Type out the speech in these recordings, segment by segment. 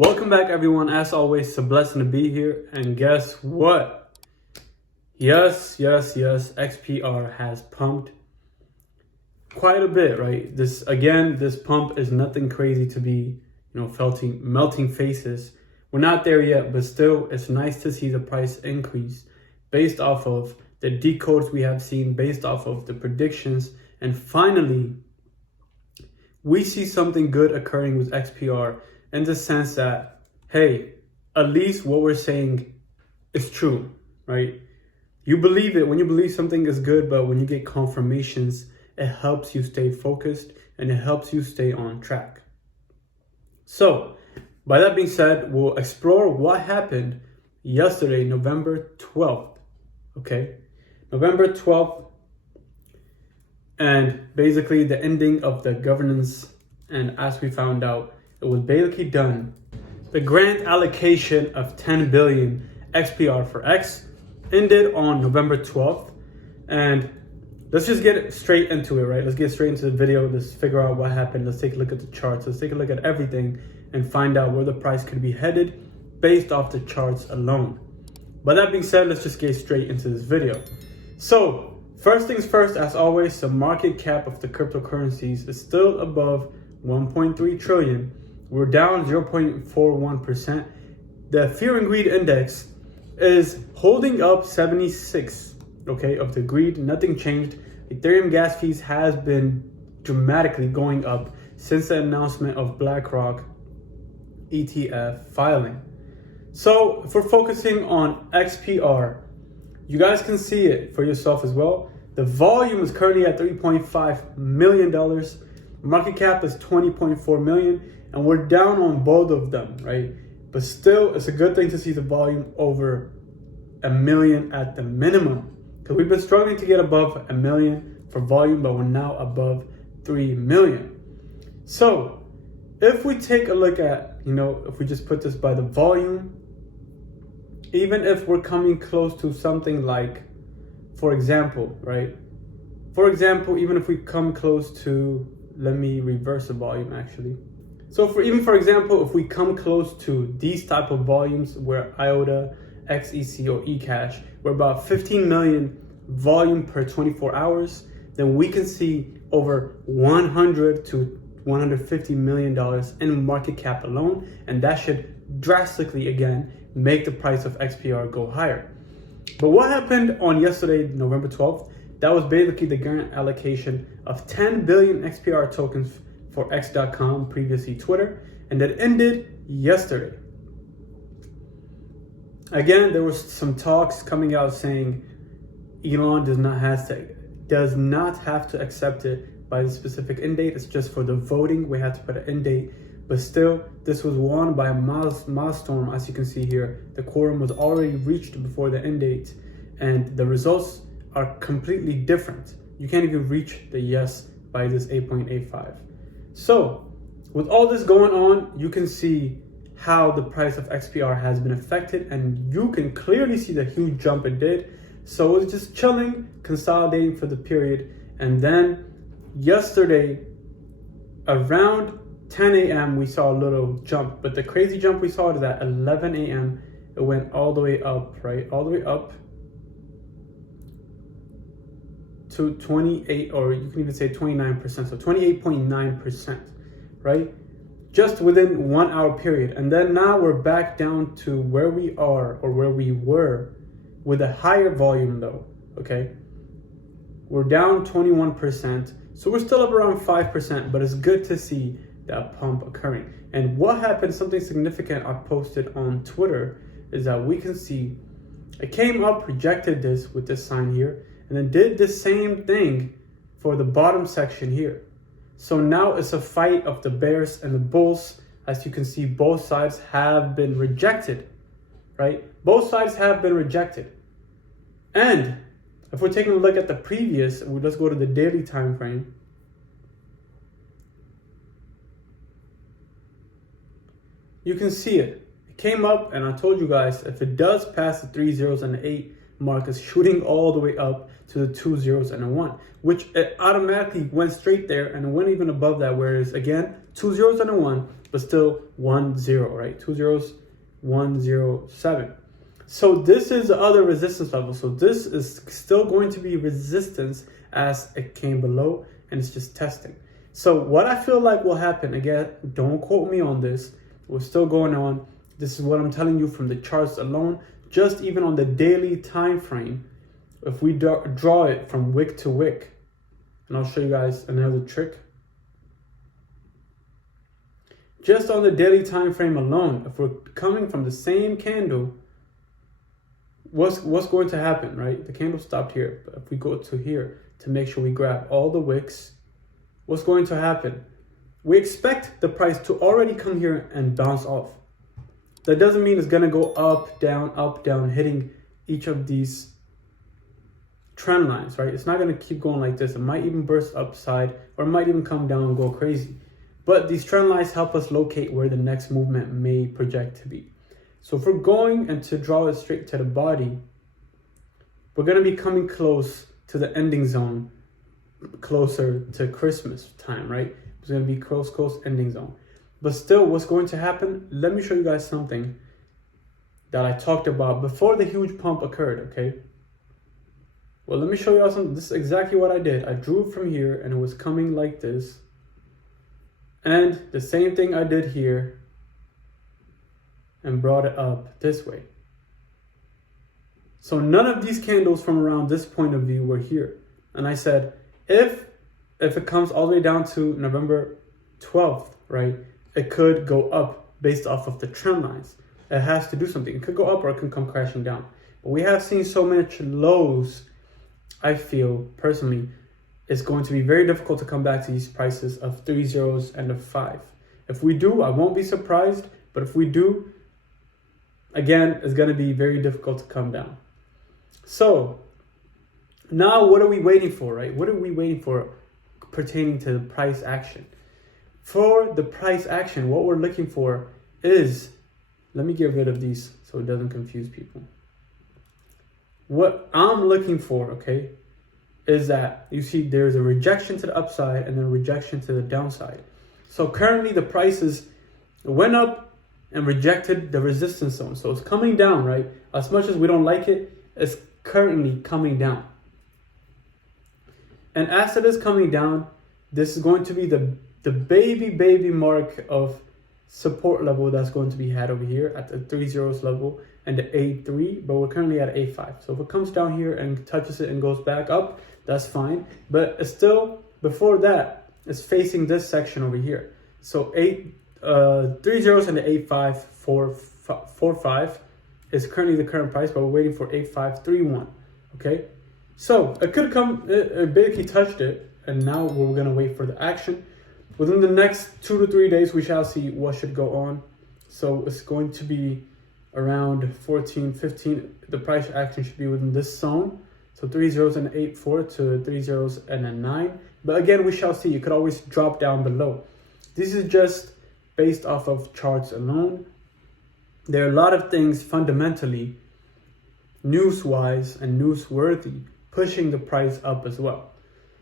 Welcome back, everyone. As always, it's a blessing to be here. And guess what? Yes, XPR has pumped quite a bit, right? This pump is nothing crazy to be, melting faces. We're not there yet, but still, it's nice to see the price increase based off of the decodes we have seen, based off of the predictions. And finally, we see something good occurring with XPR in the sense that, hey, at least what we're saying is true, right? You believe it when you believe something is good, but when you get confirmations, it helps you stay focused and it helps you stay on track. So, by that being said, we'll explore what happened yesterday, November 12th, okay? November 12th, and basically the ending of the governance, and as we found out, it was basically done. The grant allocation of 10 billion XPR for X ended on November 12th. And let's just get straight into it, right? Let's get straight into the video. Let's figure out what happened. Let's take a look at the charts. Let's take a look at everything and find out where the price could be headed based off the charts alone. But that being said, let's just get straight into this video. So first things first, as always, the market cap of the cryptocurrencies is still above 1.3 trillion. We're down 0.41%. The fear and greed index is holding up 76, okay, of the greed. Nothing changed. Ethereum gas fees has been dramatically going up since the announcement of BlackRock ETF filing. So if we're focusing on XPR, you guys can see it for yourself as well. The volume is currently at $3.5 million. Market cap is 20.4 million, and we're down on both of them, right? But still, it's a good thing to see the volume over 1 million at the minimum, because we've been struggling to get above 1 million for volume, but we're now above 3 million. So if we take a look at, if we just put this by the volume, even if we're coming close to something like, for example, right? For example, even if we come close to, let me reverse the volume actually. So for example, if we come close to these type of volumes where IOTA, XEC or eCash, we're about 15 million volume per 24 hours, then we can see over 100 to 150 million dollars in market cap alone, and that should drastically again make the price of XPR go higher. But what happened on yesterday, November 12th? That was basically the grant allocation of 10 billion XPR tokens for X.com, previously Twitter, and that ended yesterday. Again, there was some talks coming out saying Elon does not have to accept it by the specific end date. It's just for the voting. We had to put an end date. But still, this was won by a milestone. As you can see here, the quorum was already reached before the end date, and the results are completely different. You can't even reach the yes by this 8.85. So with all this going on, you can see how the price of XPR has been affected, and you can clearly see the huge jump it did. So it's just chilling, consolidating for the period. And then yesterday around 10 a.m. we saw a little jump, but the crazy jump we saw is at 11 a.m. it went all the way up, right? All the way up to 28, or you can even say 29%, so 28.9%, right? Just within 1 hour period. And then now we're back down to where we are, or where we were, with a higher volume though, okay? We're down 21%, so we're still up around 5%, but it's good to see that pump occurring. And what happened, something significant I posted on Twitter, is that we can see it came up, rejected this with this sign here, and then did the same thing for the bottom section here. So now it's a fight of the bears and the bulls. As you can see, both sides have been rejected, right? Both sides have been rejected. And if we're taking a look at the previous, let's go to the daily time frame. You can see it. It came up, and I told you guys, if it does pass the 3 zeros and the 8, mark is shooting all the way up to the 2 zeros and a 1, which it automatically went straight there and went even above that, whereas again 2 zeros and a 1, but still 1 0, right? 2 zeros, 1 0 7. So this is the other resistance level. So this is still going to be resistance as it came below, and it's just testing. So what I feel like will happen, again, don't quote me on this, we're still going on. This is what I'm telling you from the charts alone. Just even on the daily time frame, if we draw it from wick to wick, and I'll show you guys another trick. Just on the daily time frame alone, if we're coming from the same candle, what's going to happen, right? The candle stopped here, but if we go to here to make sure we grab all the wicks, what's going to happen? We expect the price to already come here and bounce off. That doesn't mean it's going to go up, down, hitting each of these trend lines, right? It's not going to keep going like this. It might even burst upside, or it might even come down and go crazy. But these trend lines help us locate where the next movement may project to be. So if we're going and to draw it straight to the body, we're going to be coming close to the ending zone, closer to Christmas time, right? It's going to be close ending zone. But still, what's going to happen? Let me show you guys something that I talked about before the huge pump occurred, okay? Well, let me show you all something. This is exactly what I did. I drew from here and it was coming like this. And the same thing I did here and brought it up this way. So none of these candles from around this point of view were here. And I said, if it comes all the way down to November 12th, right, it could go up based off of the trend lines. It has to do something. It could go up or it can come crashing down. But we have seen so much lows, I feel personally, it's going to be very difficult to come back to these prices of 3 zeros and a 5. If we do, I won't be surprised. But if we do, again, it's going to be very difficult to come down. So now what are we waiting for, right? What are we waiting for pertaining to the price action? For the price action, what we're looking for is, let me get rid of these so it doesn't confuse people. What I'm looking for, okay, is that you see there's a rejection to the upside and then a rejection to the downside. So currently the prices went up and rejected the resistance zone. So it's coming down, right? As much as we don't like it, it's currently coming down. And as it is coming down, this is going to be the baby mark of support level that's going to be had over here at the 3 zeros level and the A3, but we're currently at A5. So if it comes down here and touches it and goes back up, that's fine. But it's still, before that, it's facing this section over here. So 3 zeros and the A5, 4, 5 is currently the current price, but we're waiting for A531, okay? So it could come, it basically touched it, and now we're gonna wait for the action. Within the next 2 to 3 days, we shall see what should go on. So it's going to be around 14, 15. The price action should be within this zone. So 3 zeros and 8, 4 to 3 zeros and a 9. But again, we shall see. You could always drop down below. This is just based off of charts alone. There are a lot of things fundamentally, news-wise and newsworthy, pushing the price up as well.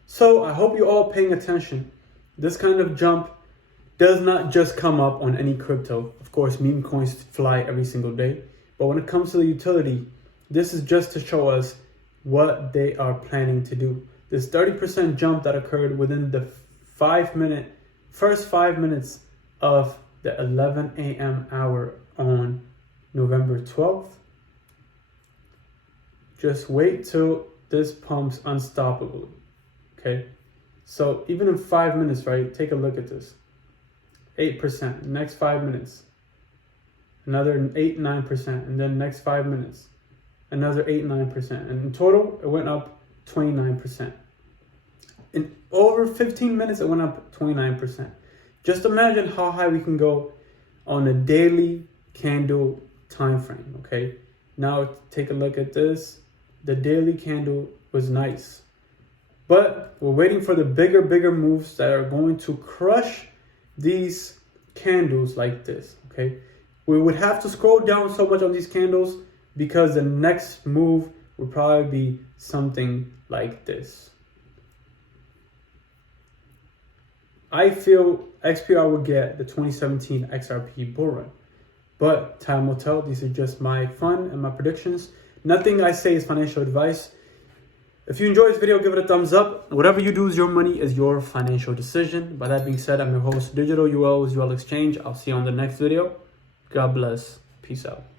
So I hope you're all paying attention. This kind of jump does not just come up on any crypto. Of course, meme coins fly every single day. But when it comes to the utility, this is just to show us what they are planning to do. This 30% jump that occurred within the first 5 minutes of the 11 a.m. hour on November 12th. Just wait till this pumps unstoppably, okay? So even in 5 minutes, right, take a look at this. 8%, next 5 minutes. Another 8, 9%, and then next 5 minutes. Another 8, 9%. And in total, it went up 29%. In over 15 minutes, it went up 29%. Just imagine how high we can go on a daily candle time frame, okay? Now take a look at this. The daily candle was nice. But we're waiting for the bigger moves that are going to crush these candles like this, okay? We would have to scroll down so much on these candles because the next move would probably be something like this. I feel XPR will get the 2017 XRP bull run, but time will tell. These are just my fun and my predictions. Nothing I say is financial advice. If you enjoyed this video, give it a thumbs up. Whatever you do with your money is your financial decision. By that being said, I'm your host, Digital UL Exchange. I'll see you on the next video. God bless. Peace out.